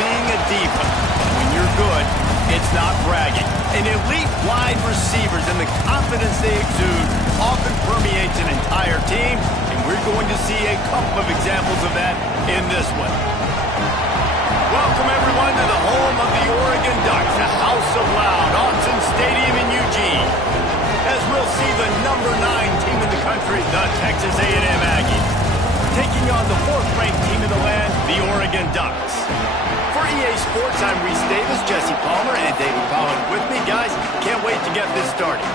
being a diva. When you're good, it's not bragging. And elite wide receivers and the confidence they exude often permeates an entire team, and we're going to see a couple of examples of that in this one. Welcome, everyone, to the home of the Oregon Ducks, the House of Loud, Autzen Stadium in Eugene, as we'll see the number 9 team in the country, the Texas A&M Aggies, taking on the 4th-ranked team in the land, the Oregon Ducks. For EA Sports, I'm Reese Davis, Jesse Palmer, and David Pollock with me. Guys, can't wait to get this started.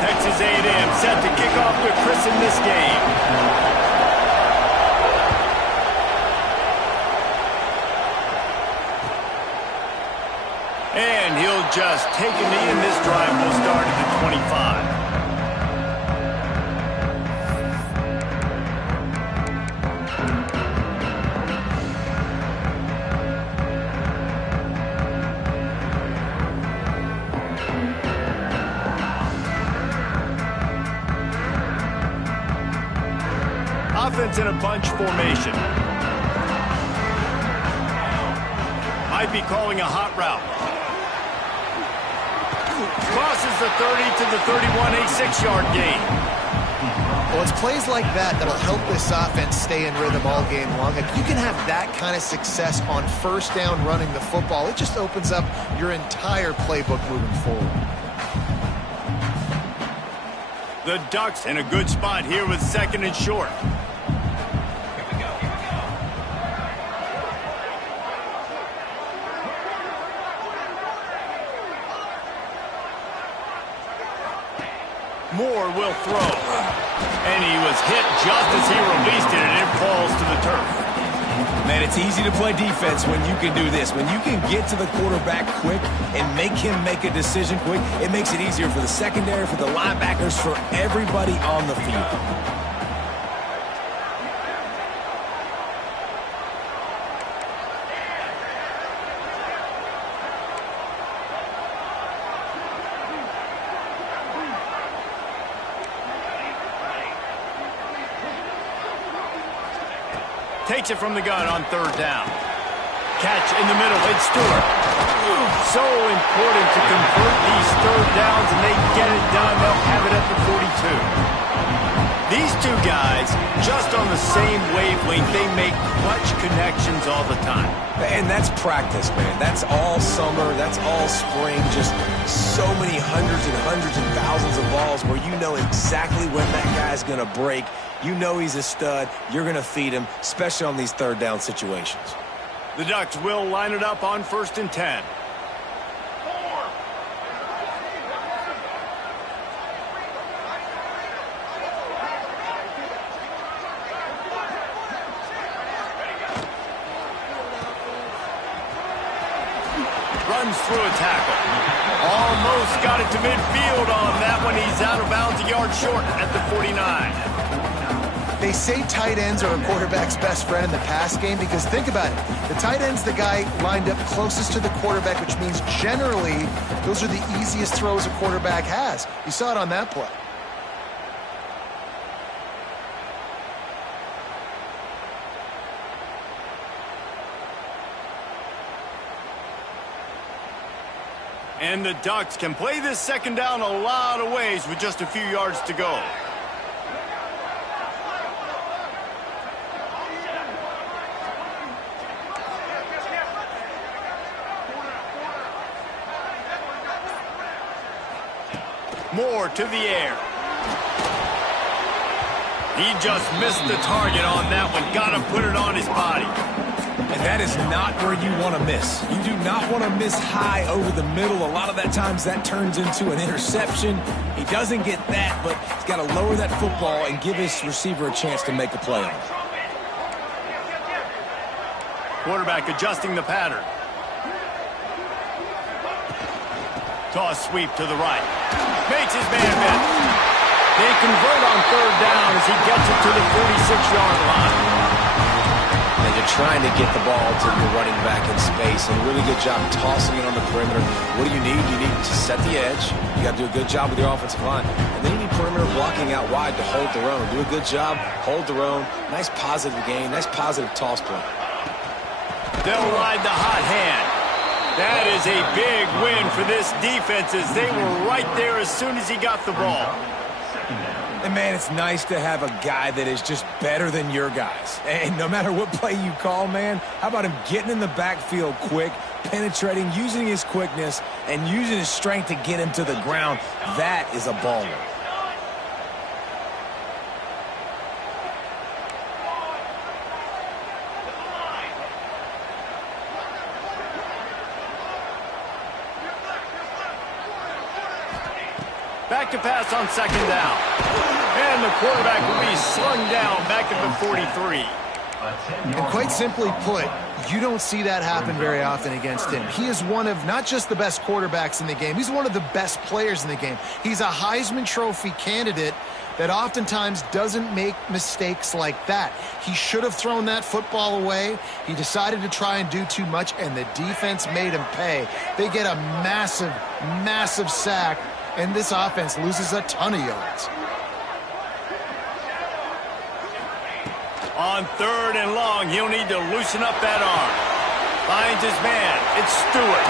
Texas A&M set to kick off to christen this game. And he'll just take a knee, and this drive will start at the 25. Offense in a bunch formation. Might be calling a hot route. Crosses the 30 to the 31, a 6-yard gain. Well, it's plays like that that'll help this offense stay in rhythm all game long. If you can have that kind of success on first down running the football, it just opens up your entire playbook moving forward. The Ducks in a good spot here with 2nd and short. Moore will throw. And he was hit just as he released it, and it falls to the turf. Man, it's easy to play defense when you can do this. When you can get to the quarterback quick and make him make a decision quick, it makes it easier for the secondary, for the linebackers, for everybody on the field. Takes it from the gun on 3rd down. Catch in the middle, it's Stewart. So important to convert these 3rd downs, and they get it done. They'll have it at the 42. These two guys, just on the same wavelength, they make clutch connections all the time. And that's practice, man. That's all summer. That's all spring. Just so many hundreds and thousands of balls where you know exactly when that guy's going to break. You know he's a stud. You're going to feed him, especially on these 3rd down situations. The Ducks will line it up on 1st and 10. Runs through a tackle. Almost got it to midfield on that one. He's out of bounds, a yard short at the 49. They say tight ends are a quarterback's best friend in the pass game because think about it. The tight end's the guy lined up closest to the quarterback, which means generally those are the easiest throws a quarterback has. You saw it on that play. And the Ducks can play this 2nd down a lot of ways with just a few yards to go. Moore to the air. He just missed the target on that one. Got to put it on his body. And that is not where you want to miss. You do not want to miss high over the middle. A lot of that times that turns into an interception. He doesn't get that, but he's got to lower that football and give his receiver a chance to make a play on it. Quarterback adjusting the pattern. Toss sweep to the right. Makes his man miss. They convert on 3rd down as he gets it to the 46-yard line. And you're trying to get the ball to your running back in space, and a really good job tossing it on the perimeter. What do you need? You need to set the edge. You got to do a good job with your offensive line. And then you need perimeter blocking out wide to hold their own. Do a good job, hold their own. Nice positive game, nice positive toss play. They'll ride the hot hand. That is a big win for this defense as they were right there as soon as he got the ball. And, man, it's nice to have a guy that is just better than your guys. And no matter what play you call, man, how about him getting in the backfield quick, penetrating, using his quickness, and using his strength to get him to the ground? That is a baller. Back to pass on second down. And the quarterback will be slung down back at the 43. And quite simply put, you don't see that happen very often against him. He is one of not just the best quarterbacks in the game, he's one of the best players in the game. He's a Heisman Trophy candidate that oftentimes doesn't make mistakes like that. He should have thrown that football away. He decided to try and do too much, and the defense made him pay. They get a massive, massive sack, and this offense loses a ton of yards. On third and long, he'll need to loosen up that arm. Finds his man. It's Stewart.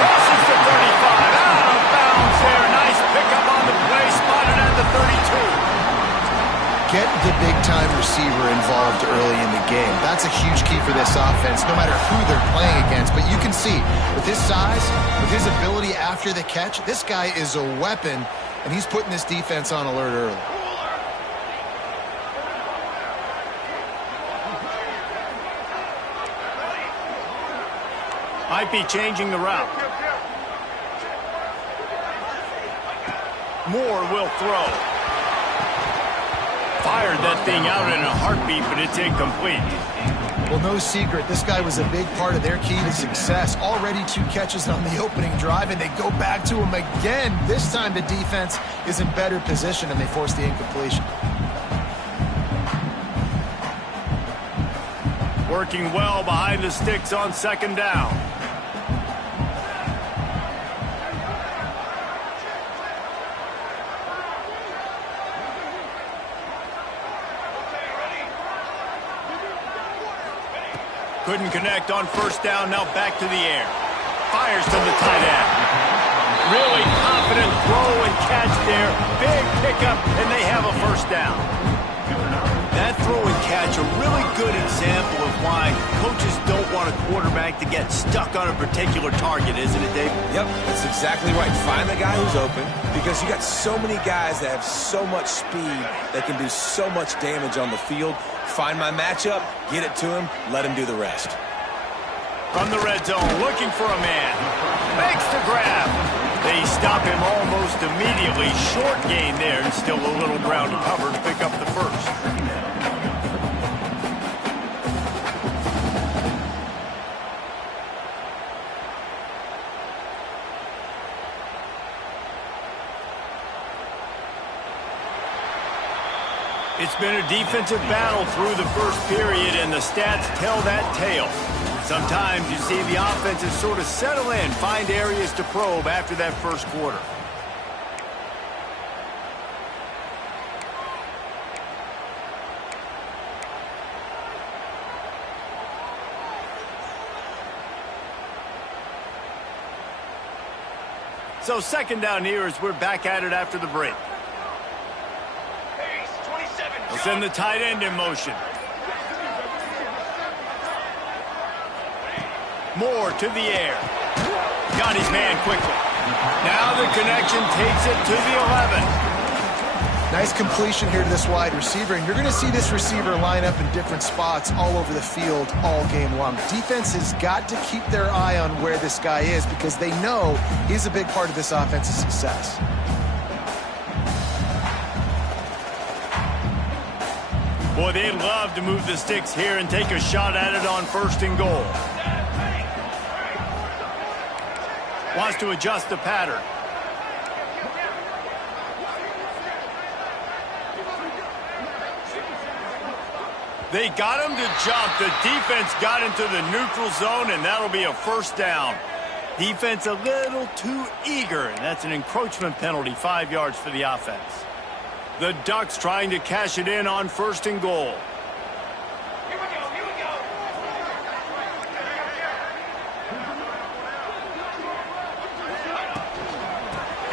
Crosses the 35. Out of bounds there. Nice pickup on the play. Spotted at the 32. Get the big-time receiver involved early in the game. That's a huge key for this offense, no matter who they're playing against. But you can see, with his size, with his ability after the catch, this guy is a weapon, and he's putting this defense on alert early. Might be changing the route. Moore will throw. Fired that thing out in a heartbeat, but it's incomplete. Well, no secret, this guy was a big part of their key to success. Already 2 catches on the opening drive, and they go back to him again. This time the defense is in better position, and they force the incompletion. Working well behind the sticks on second down. Couldn't connect on first down, now back to the air. Fires to the tight end. Really confident throw and catch there. Big pickup, and they have a first down. That throw and catch, a really good example of why coaches don't want a quarterback to get stuck on a particular target, isn't it, Dave? Yep, that's exactly right. Find the guy who's open, because you got so many guys that have so much speed that can do so much damage on the field. Find my matchup, get it to him, let him do the rest. From the red zone, looking for a man. Makes the grab. They stop him almost immediately. Short gain there, and still a little ground to cover to pick up the first. It's been a defensive battle through the first period, and the stats tell that tale. Sometimes you see the offenses sort of settle in, find areas to probe after that first quarter. So second down here as we're back at it after the break. We'll send the tight end in motion. Moore to the air. Got his man quickly. Now the connection takes it to the 11. Nice completion here to this wide receiver, and you're going to see this receiver line up in different spots all over the field all game long. Defense has got to keep their eye on where this guy is because they know he's a big part of this offense's success. Boy, they'd love to move the sticks here and take a shot at it on first and goal. Wants to adjust the pattern. They got him to jump. The defense got into the neutral zone, and that'll be a first down. Defense a little too eager, and that's an encroachment penalty, 5 yards for the offense. The Ducks trying to cash it in on first and goal.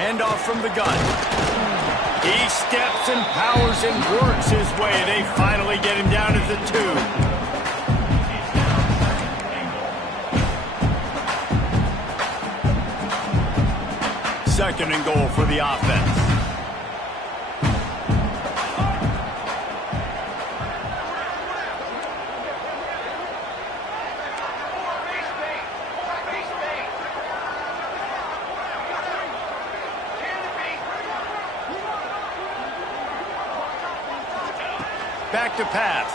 Handoff from the gun. He steps and powers and works his way. They finally get him down at the 2. Second and goal for the offense. Back to pass.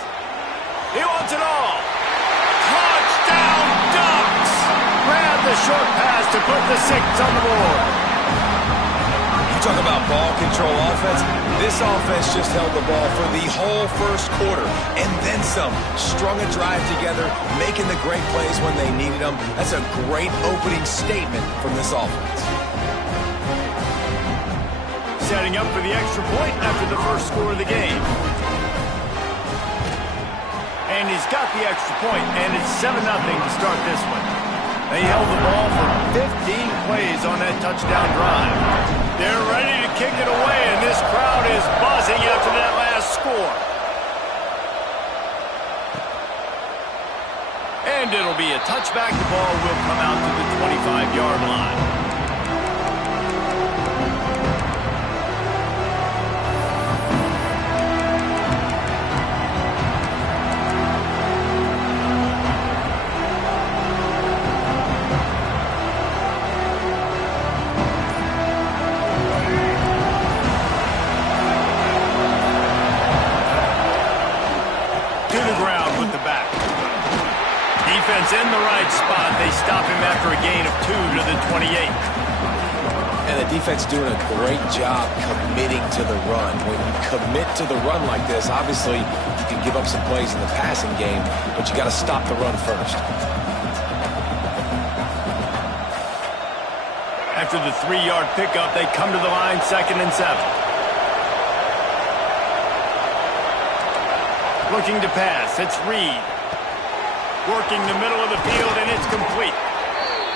He wants it all. Touchdown Ducks! Grab the short pass to put the 6 on the board. You talk about ball control offense. This offense just held the ball for the whole first quarter and then some. Strung a drive together, making the great plays when they needed them. That's a great opening statement from this offense. Setting up for the extra point after the first score of the game. And he's got the extra point, and it's 7-0 to start this one. They held the ball for 15 plays on that touchdown drive. They're ready to kick it away, and this crowd is buzzing after that last score. And it'll be a touchback. The ball will come out to the 25-yard line. In the right spot. They stop him after a gain of 2 to the 28. And the defense doing a great job committing to the run. When you commit to the run like this, obviously you can give up some plays in the passing game, but you got to stop the run first. After the 3-yard pickup, they come to the line, 2nd and 7. Looking to pass. It's Reed. Working the middle of the field, and it's complete.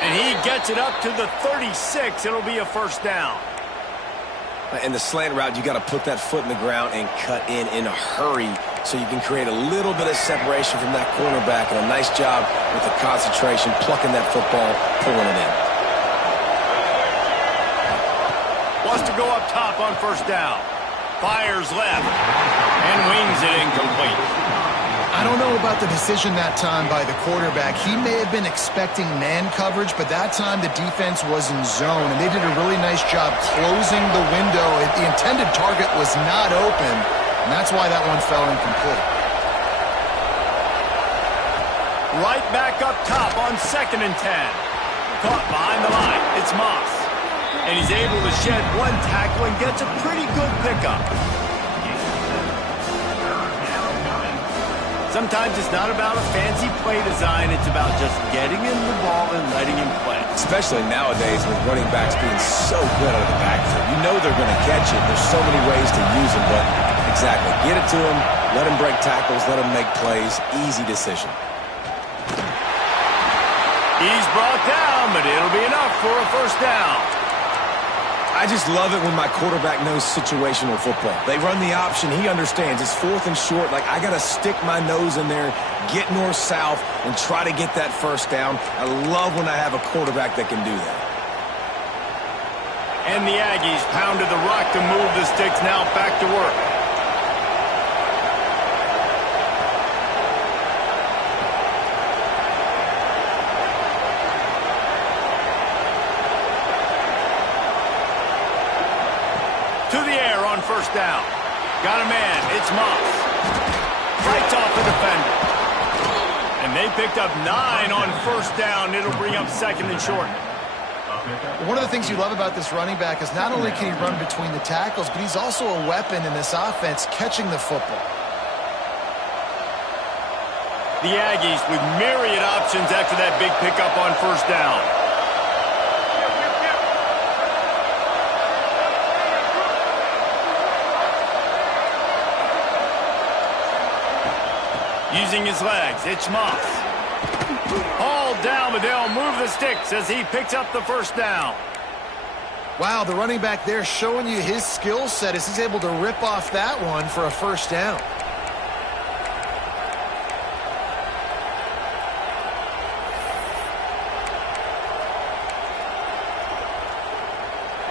And he gets it up to the 36. It'll be a first down. In the slant route, you got to put that foot in the ground and cut in a hurry so you can create a little bit of separation from that cornerback, and a nice job with the concentration, plucking that football, pulling it in. Wants to go up top on first down. Fires left and wings it incomplete. I don't know about the decision that time by the quarterback. He may have been expecting man coverage, but that time the defense was in zone, and they did a really nice job closing the window. The intended target was not open, and that's why that one fell incomplete. Right back up top on 2nd and 10. Caught behind the line. It's Moss. And he's able to shed one tackle and gets a pretty good pickup. Sometimes it's not about a fancy play design. It's about just getting him the ball and letting him play. Especially nowadays with running backs being so good out of the backfield. You know they're going to catch it. There's so many ways to use them, but exactly. Get it to him, let him break tackles, let him make plays. Easy decision. He's brought down, but it'll be enough for a first down. I just love it when my quarterback knows situational football. They run the option. He understands. It's 4th and short. Like, I got to stick my nose in there, get north-south, and try to get that first down. I love when I have a quarterback that can do that. And the Aggies pounded the rock to move the sticks. Now back to work. First down. Got a man. It's Moss. Fights off the defender. And they picked up 9 on first down. It'll bring up 2nd and short. One of the things you love about this running back is not only can he run between the tackles, but he's also a weapon in this offense catching the football. The Aggies with myriad options after that big pickup on first down. Using his legs, it's Moss. All down, but they'll move the sticks as he picks up the first down. Wow, the running back there showing you his skill set as he's able to rip off that one for a first down.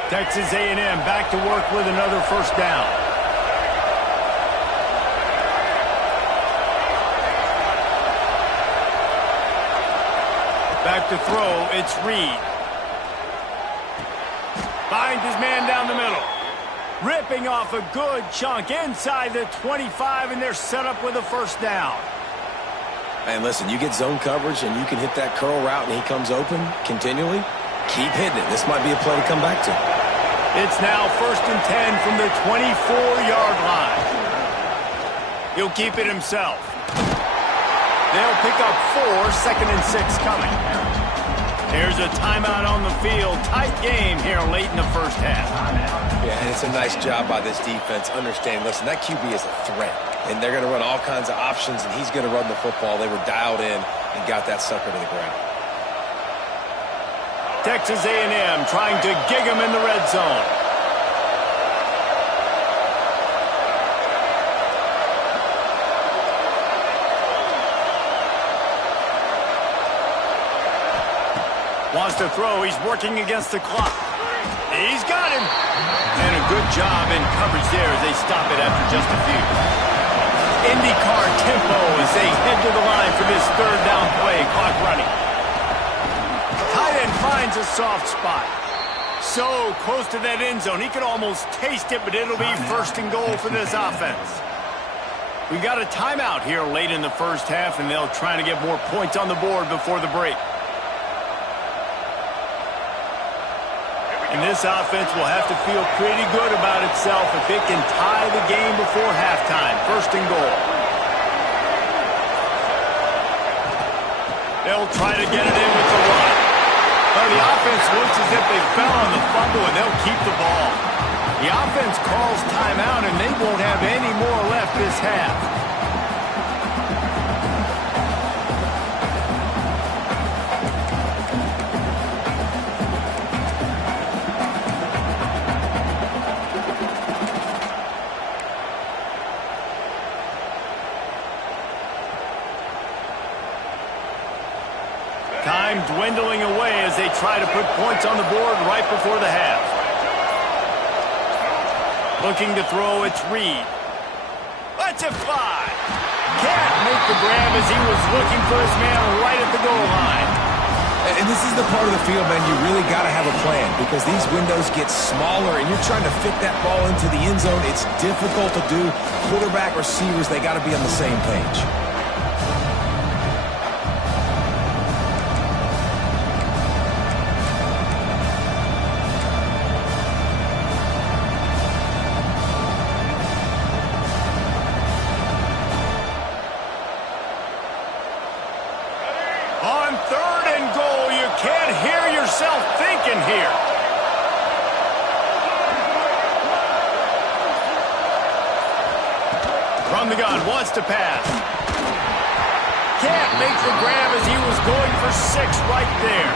Texas A&M back to work with another first down. Back to throw, it's Reed. Finds his man down the middle. Ripping off a good chunk inside the 25, and they're set up with a first down. And listen, you get zone coverage and you can hit that curl route and he comes open continually. Keep hitting it. This might be a play to come back to. It's now 1st and 10 from the 24-yard line. He'll keep it himself. They'll pick up 4, 2nd and 6 coming. Here's a timeout on the field. Tight game here late in the first half. Yeah, and it's a nice job by this defense. Understand, listen, that QB is a threat. And they're going to run all kinds of options, and he's going to run the football. They were dialed in and got that sucker to the ground. Texas A&M trying to gig him in the red zone. Wants to throw. He's working against the clock. He's got him. And a good job in coverage there as they stop it after just a few. IndyCar tempo as they head to the line for this 3rd down play. Clock running. Tight end finds a soft spot. So close to that end zone. He could almost taste it, but it'll be 1st and goal for this offense. We got a timeout here late in the first half, and they'll try to get more points on the board before the break. And this offense will have to feel pretty good about itself if it can tie the game before halftime. 1st and goal. They'll try to get it in with the run. Well, the offense looks as if they fell on the fumble, and they'll keep the ball. The offense calls timeout, and they won't have any more left this half. Time dwindling away as they try to put points on the board right before the half. Looking to throw, it's Reed. Let's it fly. Can't make the grab as he was looking for his man right at the goal line. And this is the part of the field, man, you really got to have a plan because these windows get smaller and you're trying to fit that ball into the end zone. It's difficult to do. Quarterback, receivers, they got to be on the same page. On 3rd and goal, you can't hear yourself thinking here. From the gun, wants to pass. Can't make the grab as he was going for 6 right there.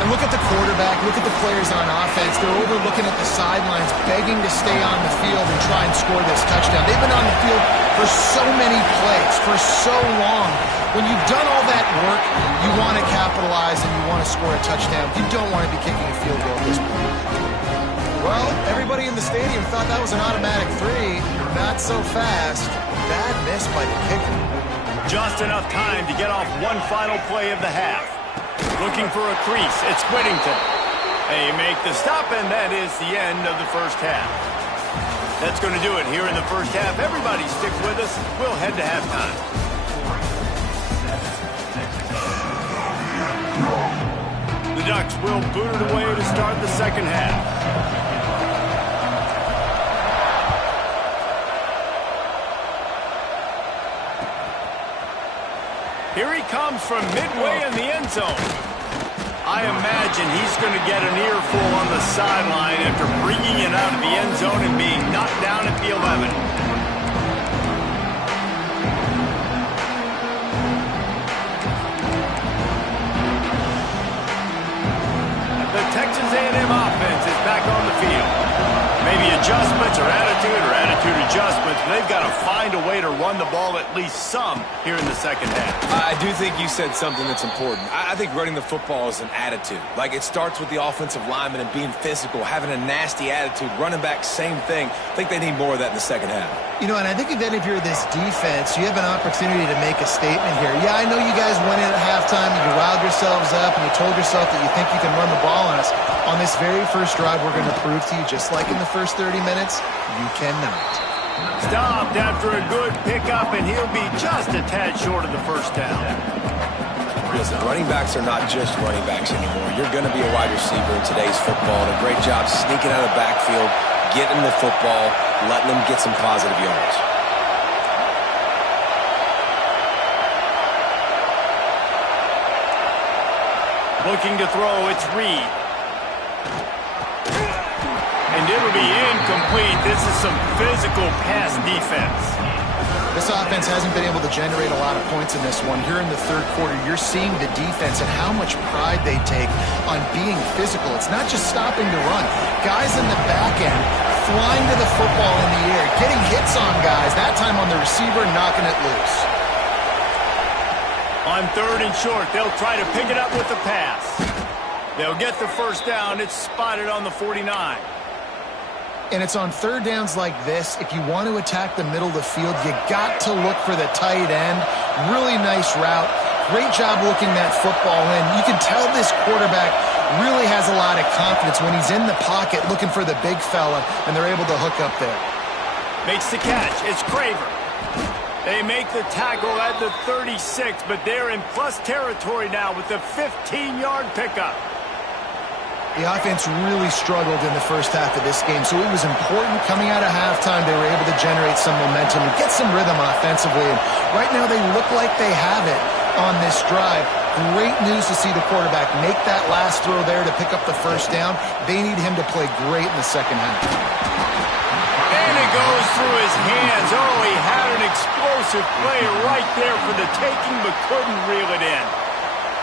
And look at the quarterback, look at the players on offense. They're overlooking at the sidelines, begging to stay on the field and try and score this touchdown. They've been on the field for so many plays, for so long. When you've done all that work, you want to capitalize and you want to score a touchdown. You don't want to be kicking a field goal at this point. Well, everybody in the stadium thought that was an automatic 3. Not so fast. Bad miss by the kicker. Just enough time to get off one final play of the half. Looking for a crease, it's Whittington. They make the stop, and that is the end of the first half. That's going to do it here in the first half. Everybody stick with us. We'll head to halftime. The Ducks will boot it away to start the second half. Here he comes from midway in the end zone. I imagine he's going to get an earful on the sideline after bringing it out of the end zone and being knocked down at the 11. At the Texas A&M offense is back on the field. Maybe adjustments or attitude adjustments, but they've got to find a way to run the ball at least some here in the second half. I do think you said something that's important. I think running the football is an attitude. Like, it starts with the offensive lineman and being physical, having a nasty attitude. Running back, same thing. I think they need more of that in the second half. You know, and I think if you're this defense, you have an opportunity to make a statement here. Yeah, I know you guys went in at halftime and you riled yourselves up and you told yourself that you think you can run the ball on us. On this very first drive, we're going to prove to you, just like in the first 30 minutes, you cannot. Stopped after a good pickup, and he'll be just a tad short of the first down. Listen, running backs are not just running backs anymore. You're going to be a wide receiver in today's football, and a great job sneaking out of the backfield, getting the football, letting them get some positive yards. Looking to throw, it's Reed. And it'll be incomplete. This is some physical pass defense. This offense hasn't been able to generate a lot of points in this one. Here in the third quarter, you're seeing the defense and how much pride they take on being physical. It's not just stopping to run. Guys in the back end flying to the football in the air, getting hits on guys, that time on the receiver, knocking it loose. On third and short, they'll try to pick it up with the pass. They'll get the first down. It's spotted on the 49. And it's on third downs like this, if you want to attack the middle of the field, you got to look for the tight end. Really nice route. Great job looking that football in. You can tell this quarterback really has a lot of confidence when he's in the pocket looking for the big fella, and they're able to hook up there. Makes the catch. It's Craver. They make the tackle at the 36, but they're in plus territory now with the 15-yard pickup. The offense really struggled in the first half of this game, so it was important coming out of halftime they were able to generate some momentum and get some rhythm offensively. And right now they look like they have it on this drive. Great news to see the quarterback make that last throw there to pick up the first down. They need him to play great in the second half. And it goes through his hands. Oh, he had an explosive play right there for the taking, but couldn't reel it in.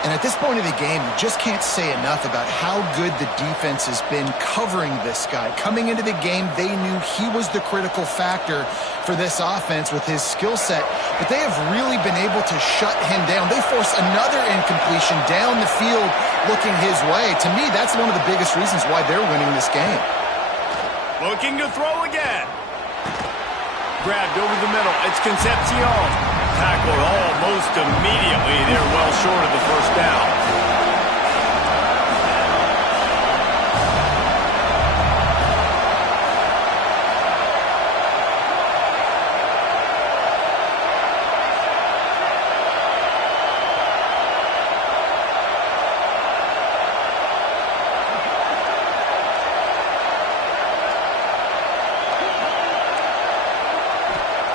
And at this point of the game, you just can't say enough about how good the defense has been covering this guy. Coming into the game, they knew he was the critical factor for this offense with his skill set, but they have really been able to shut him down. They force another incompletion down the field looking his way. To me, that's one of the biggest reasons why they're winning this game. Looking to throw again. Grabbed over the middle. It's Concepcion. Tackled almost immediately. They're well short of the first down.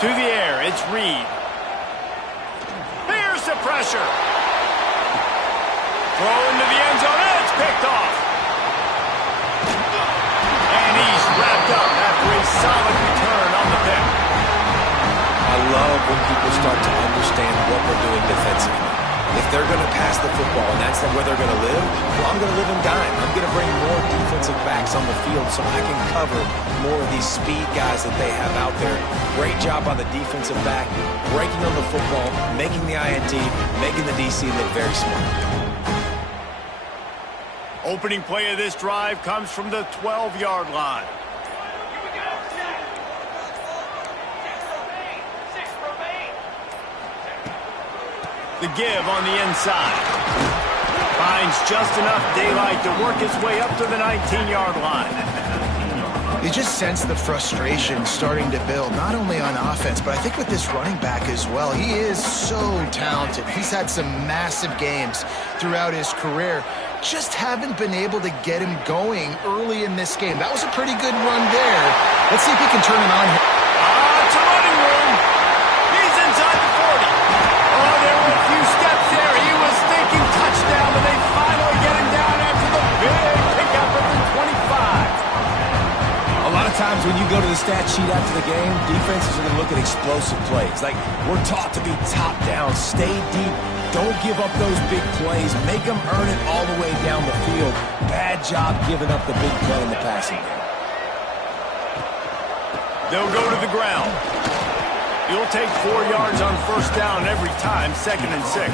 To the air, it's Reed. Here's the pressure. Throw into the end zone, and it's picked off. And he's wrapped up after a solid return on the pick. I love when people start to understand what we're doing defensively. If they're going to pass the football and that's where they're going to live, well, I'm going to live in dime. I'm going to bring more defensive backs on the field so I can cover more of these speed guys that they have out there. Great job by the defensive back, breaking on the football, making the INT, making the DC look very smart. Opening play of this drive comes from the 12-yard line. The give on the inside. Finds just enough daylight to work his way up to the 19-yard line. You just sense the frustration starting to build, not only on offense, but I think with this running back as well. He is so talented. He's had some massive games throughout his career. Just haven't been able to get him going early in this game. That was a pretty good run there. Let's see if he can turn it on here. It's a running room. He's inside the 40. Oh, there were a few steps there. He was thinking touchdown, but they finally get him down after the big pickup at the 25. A lot of times when you go to the stat sheet after the game, defenses are going to look at explosive plays. Like, we're taught to be top down, stay deep, don't give up those big plays, make them earn it all the way down the field. Bad job giving up the big play in the passing game. They'll go to the ground. You'll take 4 yards on first down every time, 2nd and 6.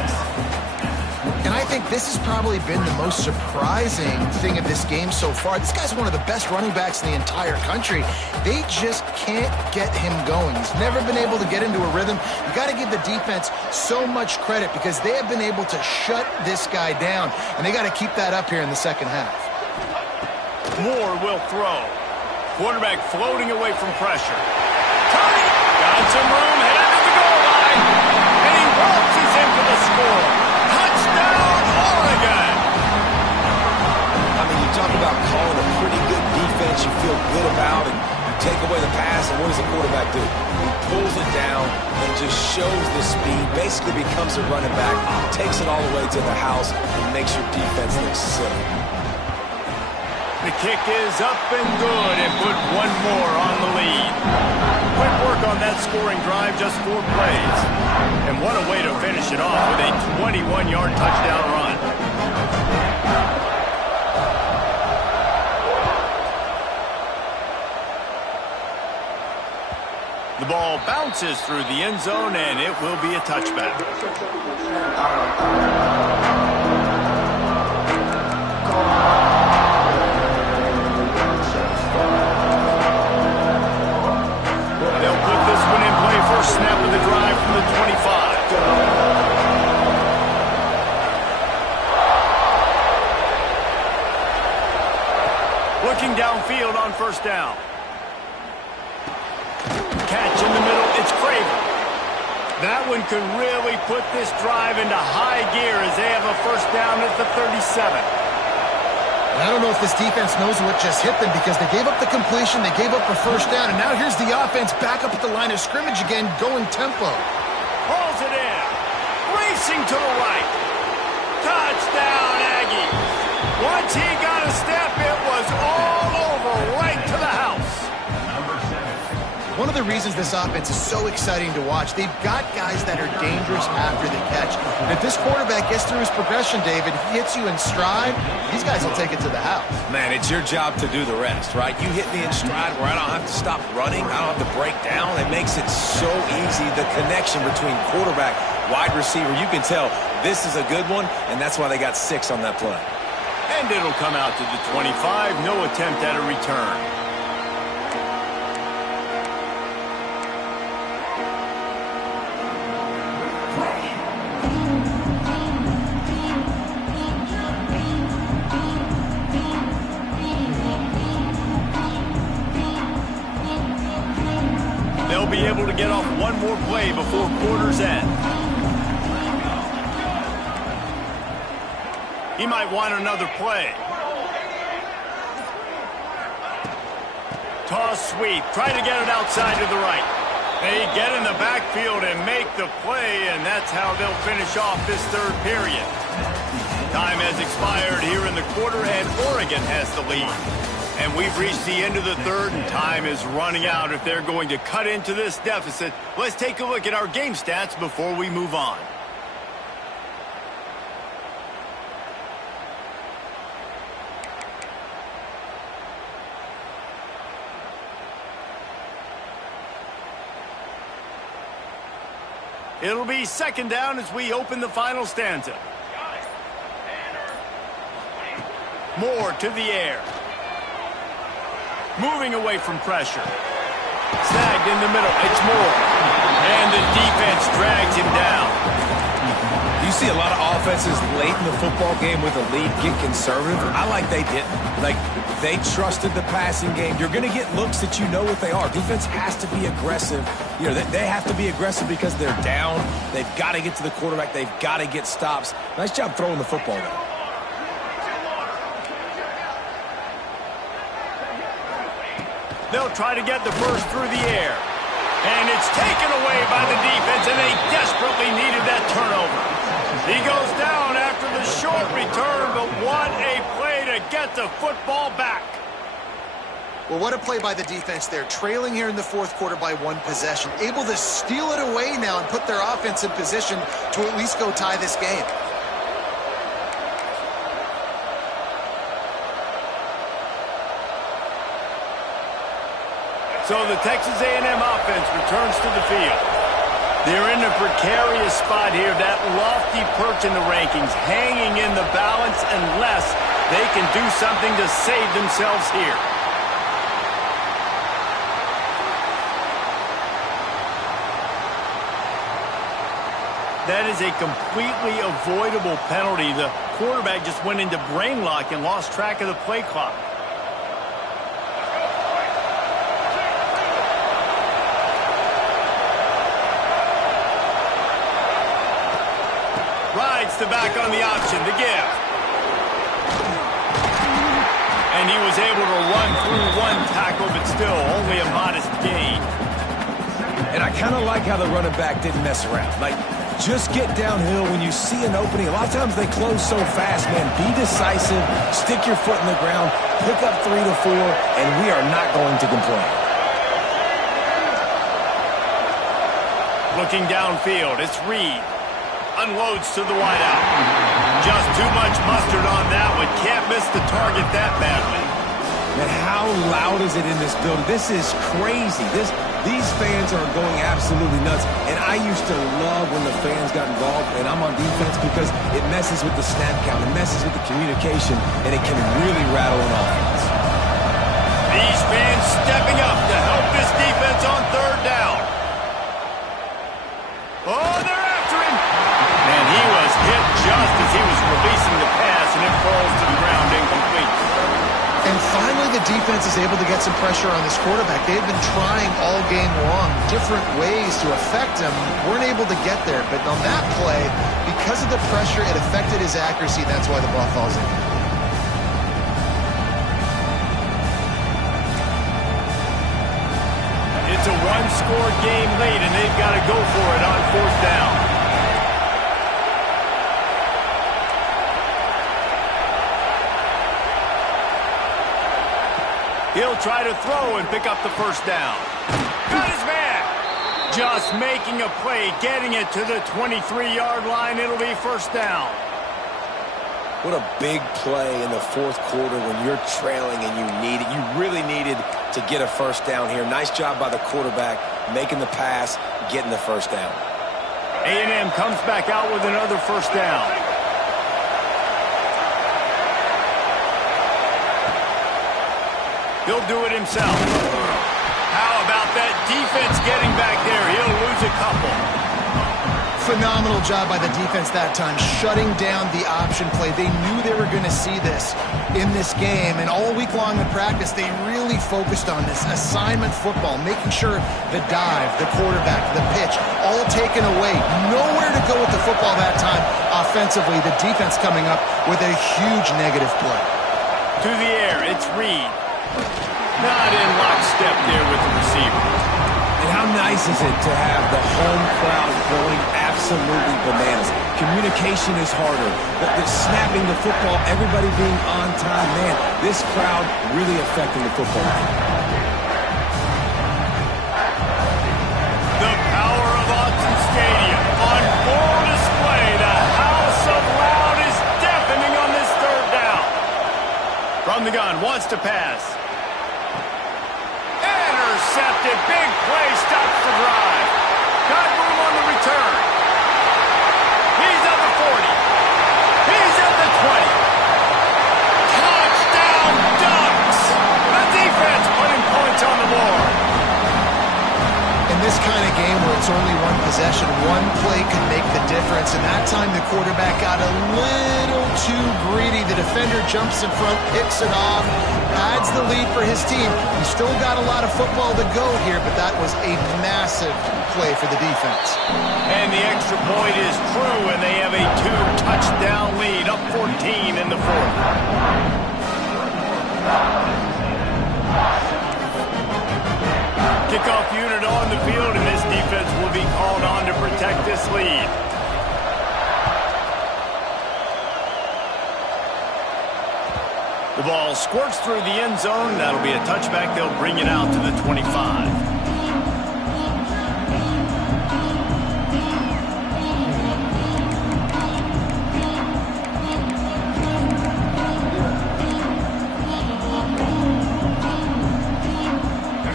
And I think this has probably been the most surprising thing of this game so far. This guy's one of the best running backs in the entire country. They just can't get him going. He's never been able to get into a rhythm. You got to give the defense so much credit because they have been able to shut this guy down, and they got to keep that up here in the second half. Moore will throw. Quarterback floating away from pressure. Got some room, headed to the goal line, and he waltzes into the score. Touchdown, Oregon! I mean, you talk about calling a pretty good defense you feel good about, and you take away the pass, and what does the quarterback do? He pulls it down and just shows the speed, basically becomes a running back, takes it all the way to the house, and makes your defense look silly. The kick is up and good, and put one more on the lead. Quick work on that scoring drive, just 4 plays. And what a way to finish it off with a 21-yard touchdown run. The ball bounces through the end zone, and it will be a touchback. They'll put this one in play, first snap of the drive from the 25. Looking downfield on first down. Catch in the middle, it's Craven. That one could really put this drive into high gear as they have a first down at the 37. I don't know if this defense knows what just hit them because they gave up the completion, they gave up a first down, and now here's the offense back up at the line of scrimmage again, going tempo. Hauls it in. Racing to the right. Touchdown, Aggies. Once he got a step, it was all over, right to the house. One of the reasons this offense is so exciting to watch, they've got guys that are dangerous after the catch. And if this quarterback gets through his progression, David, he hits you in stride, these guys will take it to the house. Man, it's your job to do the rest, right? You hit me in stride where I don't have to stop running, I don't have to break down. It makes it so easy, the connection between quarterback, wide receiver. You can tell this is a good one, and that's why they got 6 on that play. And it'll come out to the 25, no attempt at a return. They'll be able to get off one more play before quarter's end. He might want another play. Toss sweep. Try to get it outside to the right. They get in the backfield and make the play, and that's how they'll finish off this third period. Time has expired here in the quarter, and Oregon has the lead. And we've reached the end of the third, and time is running out if they're going to cut into this deficit. Let's take a look at our game stats before we move on. It'll be second down as we open the final stanza. Moore to the air. Moving away from pressure. Snagged in the middle. It's Moore. And the defense drags him down. You see a lot of offenses late in the football game with a lead get conservative. I like they didn't. Like, they trusted the passing game. You're going to get looks that you know what they are. Defense has to be aggressive. You know, they have to be aggressive because they're down. They've got to get to the quarterback. They've got to get stops. Nice job throwing the football there. They'll try to get the first through the air. And it's taken away by the defense, and they desperately needed that turnover. He goes down after the short return, but what a play to get the football back. Well, what a play by the defense there. Trailing here in the fourth quarter by 1 possession. Able to steal it away now and put their offense in position to at least go tie this game. So the Texas A&M offense returns to the field. They're in a precarious spot here, that lofty perch in the rankings, hanging in the balance unless they can do something to save themselves here. That is a completely avoidable penalty. The quarterback just went into brain lock and lost track of the play clock. Rides the back on the option to give. And he was able to run through 1 tackle, but still only a modest gain. And I kind of like how the running back didn't mess around. Like, just get downhill when you see an opening. A lot of times they close so fast, man. Be decisive, stick your foot in the ground, pick up 3 to 4, and we are not going to complain. Looking downfield, it's Reed. Unloads to the wideout. Just too much mustard on that one. Can't miss the target that badly. Man, how loud is it in this building? This is crazy. These fans are going absolutely nuts. And I used to love when the fans got involved, and I'm on defense because it messes with the snap count, it messes with the communication, and it can really rattle an offense. These fans stepping up to help this defense on 3rd down. Oh, they're after him. Man, he was hit just as he was releasing the pass, and it falls to the ground incomplete. And finally, the defense is able to get some pressure on this quarterback. They've been trying all game long different ways to affect him. Weren't able to get there. But on that play, because of the pressure, it affected his accuracy. That's why the ball falls in. It's a 1-score game late, and they've got to go for it on 4th down. He'll try to throw and pick up the 1st down. Got his man. Just making a play, getting it to the 23-yard line. It'll be 1st down. What a big play in the 4th quarter when you're trailing and you really needed to get a 1st down here. Nice job by the quarterback, making the pass, getting the 1st down. A&M comes back out with another 1st down. He'll do it himself. How about that defense getting back there? He'll lose a couple. Phenomenal job by the defense that time, shutting down the option play. They knew they were going to see this in this game, and all week long in practice, they really focused on this assignment football, making sure the dive, the quarterback, the pitch, all taken away. Nowhere to go with the football that time offensively. The defense coming up with a huge negative play. To the air, it's Reed. Not in lockstep there with the receiver. And how nice is it to have the home crowd going absolutely bananas? Communication is harder. The snapping the football, everybody being on time. Man, this crowd really affecting the football game. The power of Autzen Stadium on full display. The house of loud is deafening on this 3rd down. From the gun, wants to pass. Intercepted. Big play, stops the drive. Got room on the return. He's at the 40. He's at the 20. Touchdown Ducks. The defense putting points on the board. In this kind of game where it's only 1 possession, 1 play can make the difference. And that time the quarterback got a little too greedy. The defender jumps in front, picks it off, adds the lead for his team. He's still got a lot of football to go here, but that was a massive play for the defense. And the extra point is true, and they have a 2-touchdown lead, up 14 in the 4th. Kickoff unit on the field, and this defense will be called on to protect this lead. The ball squirts through the end zone. That'll be a touchback. They'll bring it out to the 25.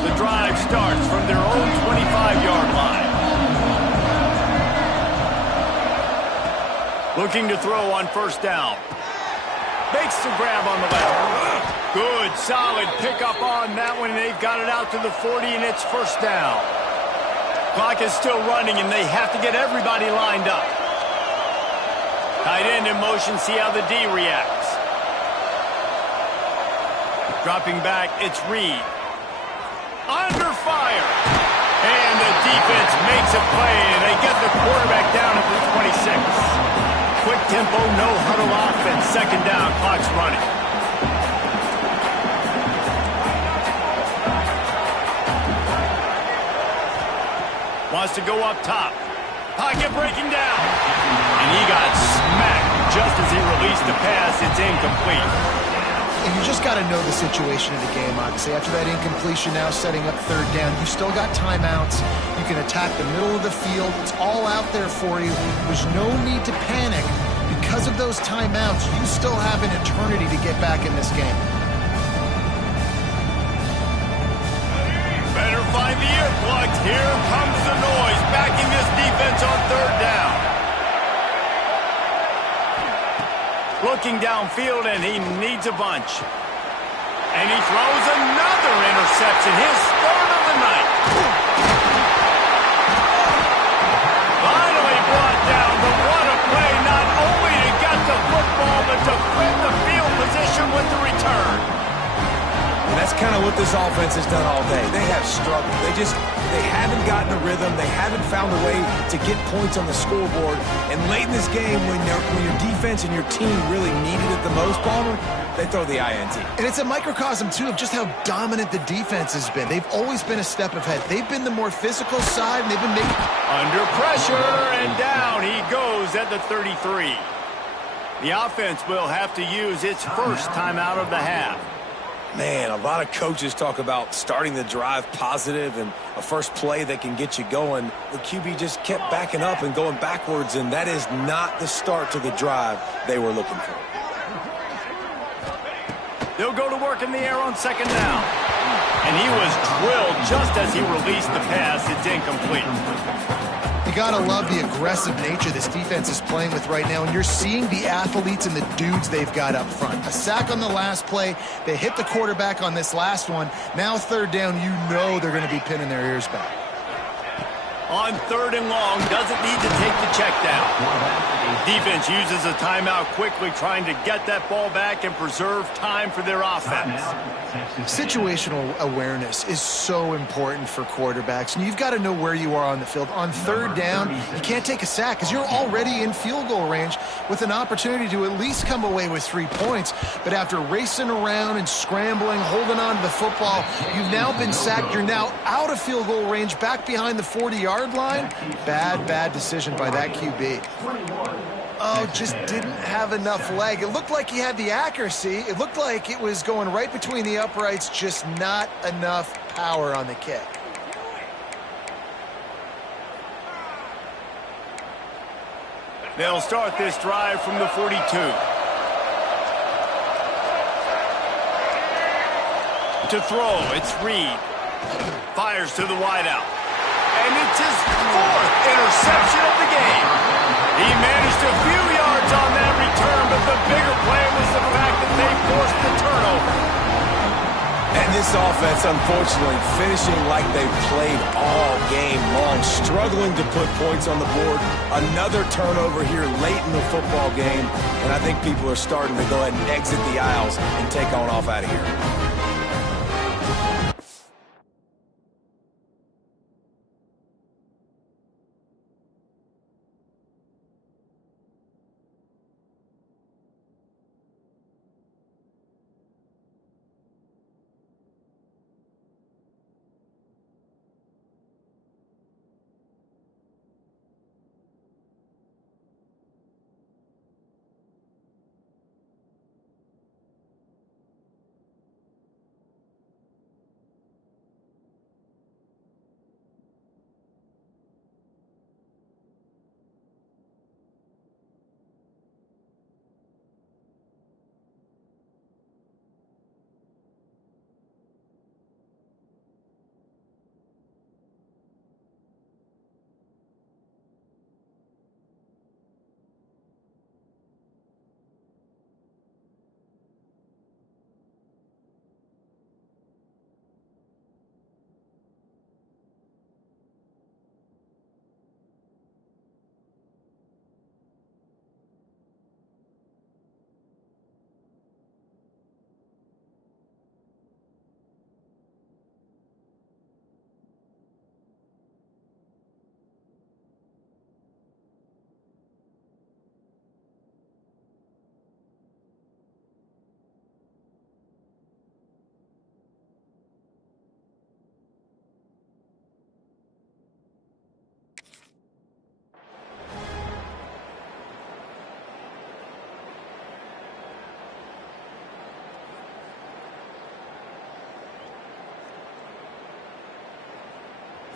The drive starts from their own 25-yard line. Looking to throw on first down. Makes the grab on the left. Good, solid pickup on that one. They've got it out to the 40, and it's first down. Clock is still running, and they have to get everybody lined up. Tight end in motion, see how the D reacts. Dropping back, it's Reed. Under fire. And the defense makes a play, and they get the quarterback down at the 26. Quick tempo, no huddle offense. Second down, clock's running. Wants to go up top. Pocket breaking down. And he got smacked just as he released the pass. It's incomplete. And you just got to know the situation of the game, obviously. After that incompletion, now setting up third down, you still got timeouts. You can attack the middle of the field. It's all out there for you. There's no need to panic. Because of those timeouts, you still have an eternity to get back in this game. Better find the earplugs. Here comes the noise. Backing this defense on third down. Looking downfield, and he needs a bunch. And he throws another interception, his third of the night. Finally brought down, but what a play, not only to get the football, but to win the field position with the return. And that's kind of what this offense has done all day. They have struggled. They haven't gotten a rhythm. They haven't found a way to get points on the scoreboard. And late in this game, when your defense and your team really needed it the most, Palmer, they throw the INT. And it's a microcosm, too, of just how dominant the defense has been. They've always been a step ahead. They've been the more physical side, and they've been making... Under pressure, and down he goes at the 33. The offense will have to use its first timeout of the half. Man, a lot of coaches talk about starting the drive positive and a first play that can get you going. The QB just kept backing up and going backwards, and that is not the start to the drive they were looking for. They'll go to work in the air on second down. And he was drilled just as he released the pass. It's incomplete. You got to love the aggressive nature this defense is playing with right now, and you're seeing the athletes and the dudes they've got up front. A sack on the last play. They hit the quarterback on this last one. Now third down, you know they're going to be pinning their ears back. On third and long, doesn't need to take the check down. Defense uses a timeout quickly, trying to get that ball back and preserve time for their offense. Situational awareness is so important for quarterbacks, and you've got to know where you are on the field. On third down, you can't take a sack because you're already in field goal range with an opportunity to at least come away with 3 points. But after racing around and scrambling, holding on to the football, you've now been sacked. You're now out of field goal range, back behind the 40-yard line. Bad decision by that QB. Oh, just didn't have enough leg. It looked like he had the accuracy. It looked like it was going right between the uprights, just not enough power on the kick. They'll start this drive from the 42. To throw, it's Reed. Fires to the wideout. And it's his fourth interception of the game. He managed a few yards on that return, but the bigger play was the fact that they forced the turnover. And this offense, unfortunately, finishing like they've played all game long, struggling to put points on the board. Another turnover here late in the football game, and I think people are starting to go ahead and exit the aisles and take on off out of here.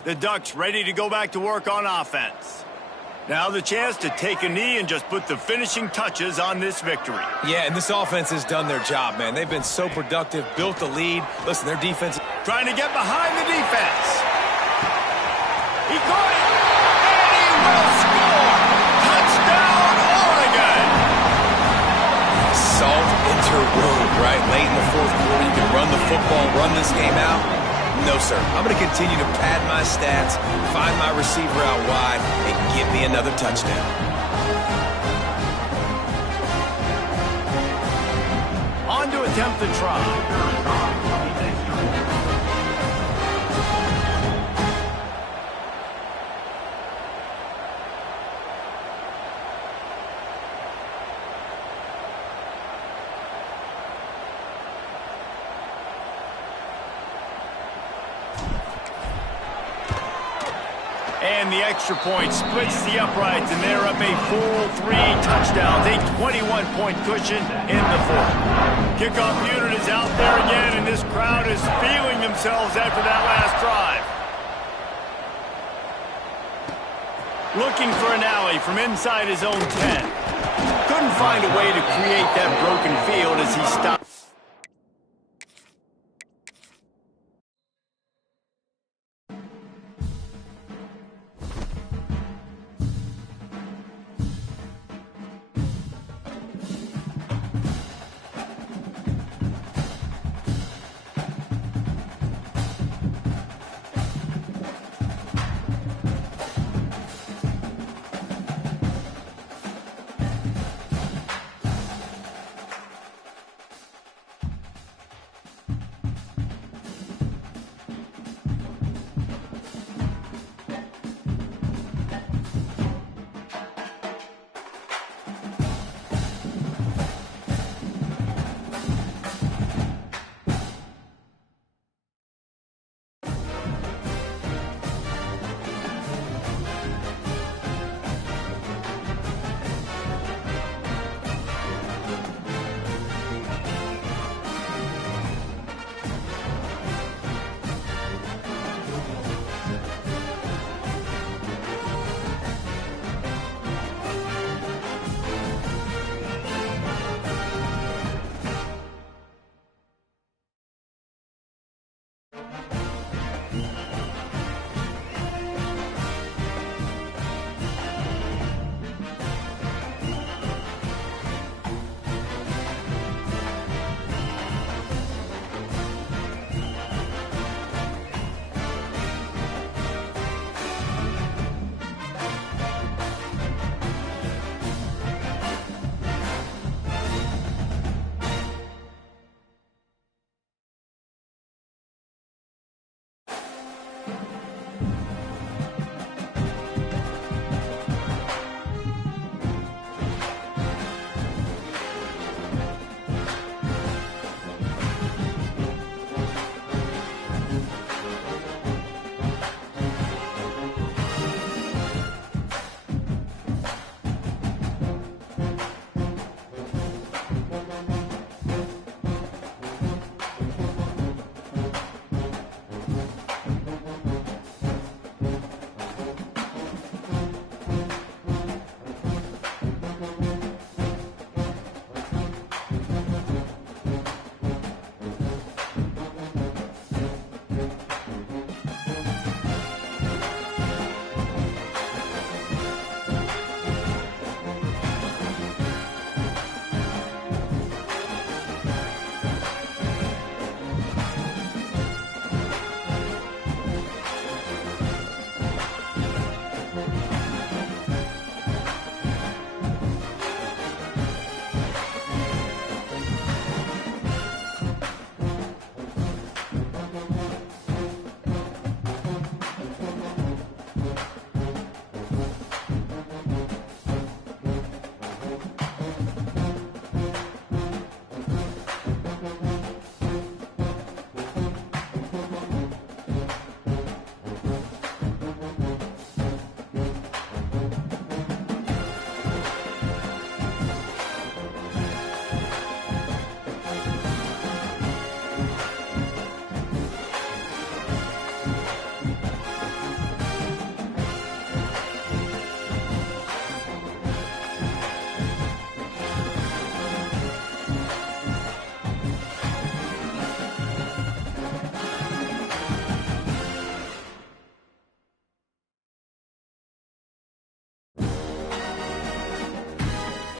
The Ducks ready to go back to work on offense. Now the chance to take a knee and just put the finishing touches on this victory. Yeah, and this offense has done their job, man. They've been so productive, built the lead. Listen, their defense... Trying to get behind the defense. He caught it, and he will score. Touchdown, Oregon. Salt into room, right? Late in the fourth quarter, you can run the football, run this game out. No, sir. I'm going to continue to pad my stats, find my receiver out wide, and give me another touchdown. On to attempt the try. And the extra point splits the uprights, and they're up a full 3 touchdowns, a 21-point cushion in the fourth. Kickoff unit is out there again, and this crowd is feeling themselves after that last drive. Looking for an alley from inside his own 10. Couldn't find a way to create that broken field as he stopped